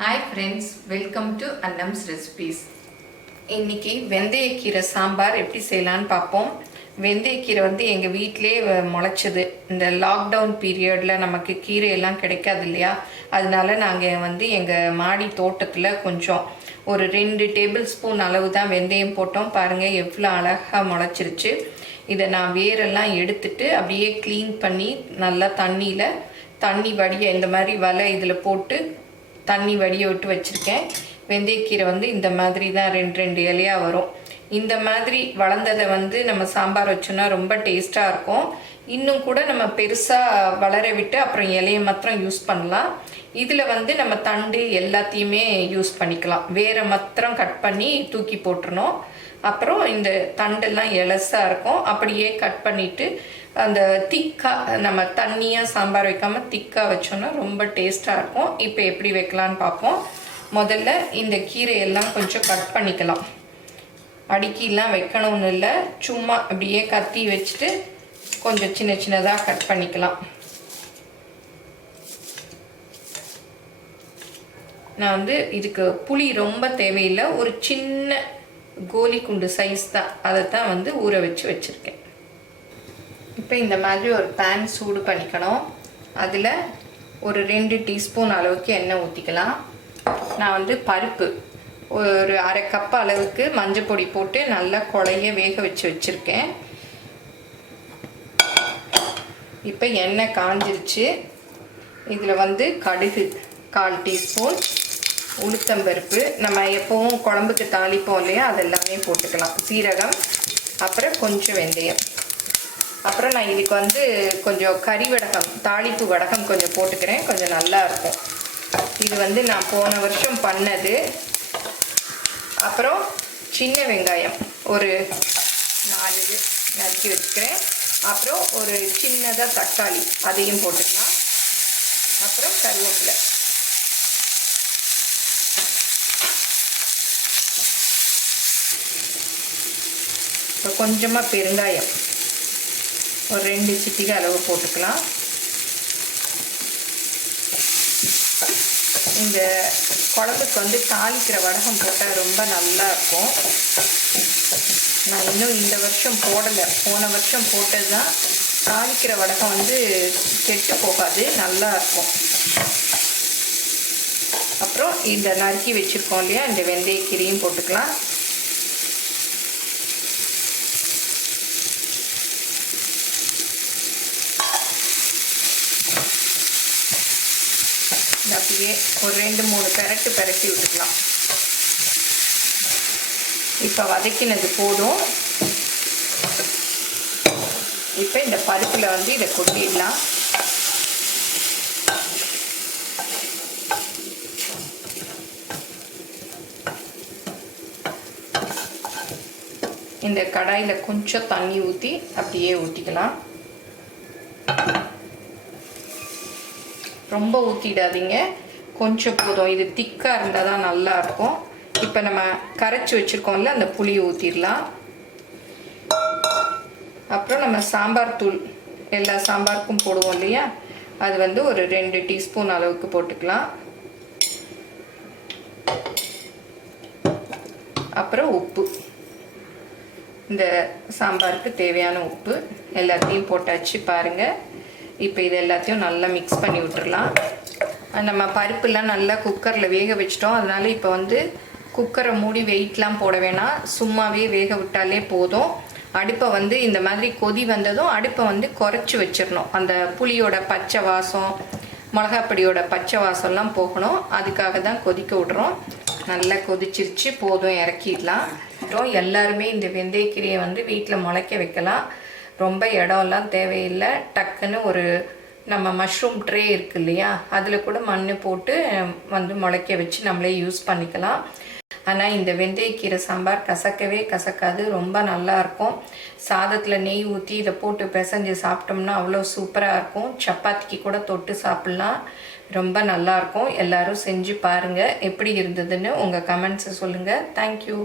Hi friends, welcome to Annam's recipes. இன்றைக்கி வெந்தயக்கீரை சாம்பார் எப்படி செய்யலான்னு பார்ப்போம். வெந்தயக்கீரை எங்கள் வீட்டிலே முளைச்சது. இந்த லாக்டவுன் பீரியடில் நமக்கு கீரையெல்லாம் கிடைக்காது இல்லையா, அதனால நாங்கள் எங்கள் மாடி தோட்டத்தில் கொஞ்சம் ஒரு 2 டேபிள் ஸ்பூன் அளவு தான் வெந்தயம் போட்டோம். பாருங்கள் எவ்வளோ அழகாக முளைச்சிருச்சு. இதை நான் வேரெல்லாம் எடுத்துட்டு அப்படியே க்ளீன் பண்ணி நல்லா தண்ணி வடிய இந்த மாதிரி வலை இதில் போட்டு தண்ணி வடிய விட்டு வச்சுருக்கேன். வெந்தயக்கீரை இந்த மாதிரி தான் 2 இலையாக வரும். இந்த மாதிரி வளர்ந்ததை நம்ம சாம்பார் வச்சோன்னா ரொம்ப டேஸ்ட்டாக இருக்கும். இன்னும் கூட நம்ம பெருசாக வளர விட்டு அப்புறம் இலையை மாத்திரம் யூஸ் பண்ணலாம். இதில் நம்ம தண்டு எல்லாத்தையுமே யூஸ் பண்ணிக்கலாம். வேரை மாத்திரம் கட் பண்ணி தூக்கி போட்டுருணும். அப்புறம் இந்த தண்டெல்லாம் எலசாக இருக்கும். அப்படியே கட் பண்ணிவிட்டு அந்த திக்காக நம்ம தண்ணியாக சாம்பார் வைக்காமல் திக்காக வச்சோன்னா ரொம்ப டேஸ்ட்டாக இருக்கும். இப்போ எப்படி வைக்கலான்னு பார்ப்போம். முதல்ல இந்த கீரையெல்லாம் கொஞ்சம் கட் பண்ணிக்கலாம். அடுக்கிலாம் வைக்கணும்னு இல்லை, சும்மா அப்படியே கத்தி வச்சுட்டு கொஞ்சம் சின்ன சின்னதாக கட் பண்ணிக்கலாம். நான் இதுக்கு புளி ரொம்ப தேவையில்லை, ஒரு சின்ன கோலி குண்டு சைஸ் தான், அதை தான் ஊற வச்சு வச்சுருக்கேன். இப்போ இந்த மாதிரி ஒரு பேன் சூடு பண்ணிக்கணும். அதில் ஒரு 2 டீஸ்பூன் அளவுக்கு எண்ணெய் ஊற்றிக்கலாம். நான் பருப்பு ஒரு அரை கப் அளவுக்கு மஞ்சள் பொடி போட்டு நல்லா குழைய வேக வச்சு வச்சுருக்கேன். இப்போ எண்ணெய் காஞ்சிருச்சு. இதில் கடுகு 1/4 டீஸ்பூன், உளுத்தம்பருப்பு நம்ம எப்போவும் குழம்புக்கு தாளிப்போம் இல்லையா, அதெல்லாமே போட்டுக்கலாம். சீரகம், அப்புறம் கொஞ்சம் வெந்தயம். அப்புறம் நான் இதுக்கு கொஞ்சம் கறி வடகம், தாளிப்பு வடகம் கொஞ்சம் போட்டுக்கிறேன், கொஞ்சம் நல்லா இருக்கும். இது நான் போன வருஷம் பண்ணது. அப்புறம் சின்ன வெங்காயம் ஒரு 4 நறுக்கி வச்சுக்கிறேன். அப்புறம் ஒரு சின்னதாக தக்காளி, அதையும் போட்டுக்கலாம். அப்புறம் கருவேப்பிலை. இப்போ கொஞ்சமாக பெருங்காயம் ஒரு 2 சிட்டிகை அளவு போட்டுக்கலாம். இந்த குழம்புக்கு தாளிக்கிற வடகம் போட்டால் ரொம்ப நல்லா இருக்கும். நான் இன்னும் இந்த வருஷம் போடலை, போன வருஷம் போட்டது தான். தாளிக்கிற வடகம் கெட்டு போகாது, நல்லா இருக்கும். அப்புறம் இந்த நறுக்கி வச்சுருக்கோம் இல்லையா, இந்த வெந்தயக்கீரையும் போட்டுக்கலாம். அப்படியே ஒரு 2-3 பெரட்டி விட்டுக்கலாம். இப்போ வதக்கினது போதும். இப்போ இந்த பருப்பில் இதை கொட்டிடலாம். இந்த கடாயில் கொஞ்சம் தண்ணி ஊற்றி அப்படியே ஊற்றிக்கலாம். ரொம்ப ஊற்றிடாதீங்க, கொஞ்சம் போதும். இது திக்காக இருந்தால் தான் நல்லாயிருக்கும். இப்போ நம்ம கரைச்சி வச்சுருக்கோம்ல, அந்த புளியை ஊற்றிடலாம். அப்புறம் நம்ம சாம்பார் தூள் எல்லா சாம்பாருக்கும் போடுவோம் இல்லையா, அது ஒரு 2 டீஸ்பூன் அளவுக்கு போட்டுக்கலாம். அப்புறம் உப்பு, இந்த சாம்பாருக்கு தேவையான உப்பு எல்லாத்தையும் போட்டாச்சு. பாருங்கள், இப்போ இது எல்லாத்தையும் நல்லா மிக்ஸ் பண்ணி விட்டுறலாம். நம்ம பருப்புலாம் நல்லா குக்கரில் வேக வச்சிட்டோம். அதனால் இப்போ குக்கரை மூடி வெயிட்லாம் போட வேணாம், சும்மாவே வேக விட்டாலே போதும். அடுப்பை இந்த மாதிரி கொதி வந்ததும் அடுப்பை குறைச்சி வச்சிடணும். அந்த புளியோட பச்சை வாசம், மிளகாப்பொடியோட பச்சை வாசம்லாம் போகணும். அதுக்காக தான் கொதிக்க விட்றோம். நல்லா கொதிச்சிருச்சு, போதும், இறக்கிடலாம். அப்புறம் எல்லாருமே இந்த வெந்தயக்கீரையை வீட்டில் முளைக்க வைக்கலாம். ரொம்ப இடம்லாம் தேவையில்லை. டக்குன்னு ஒரு நம்ம மஷ்ரூம் ட்ரே இருக்கு இல்லையா, அதில் கூட மண் போட்டு முளைக்க வச்சு நம்மளே யூஸ் பண்ணிக்கலாம். ஆனால் இந்த வெந்தயக்கீரை சாம்பார் கசக்கவே கசக்காது, ரொம்ப நல்லாயிருக்கும். சாதத்தில் நெய் ஊற்றி இதை போட்டு பிசைஞ்சு சாப்பிட்டோம்னா அவ்வளோ சூப்பராக இருக்கும். சப்பாத்திக்கு கூட தொட்டு சாப்பிட்லாம், ரொம்ப நல்லாயிருக்கும். எல்லோரும் செஞ்சு பாருங்கள், எப்படி இருந்ததுன்னு உங்கள் கமெண்ட்ஸை சொல்லுங்கள். தேங்க்யூ.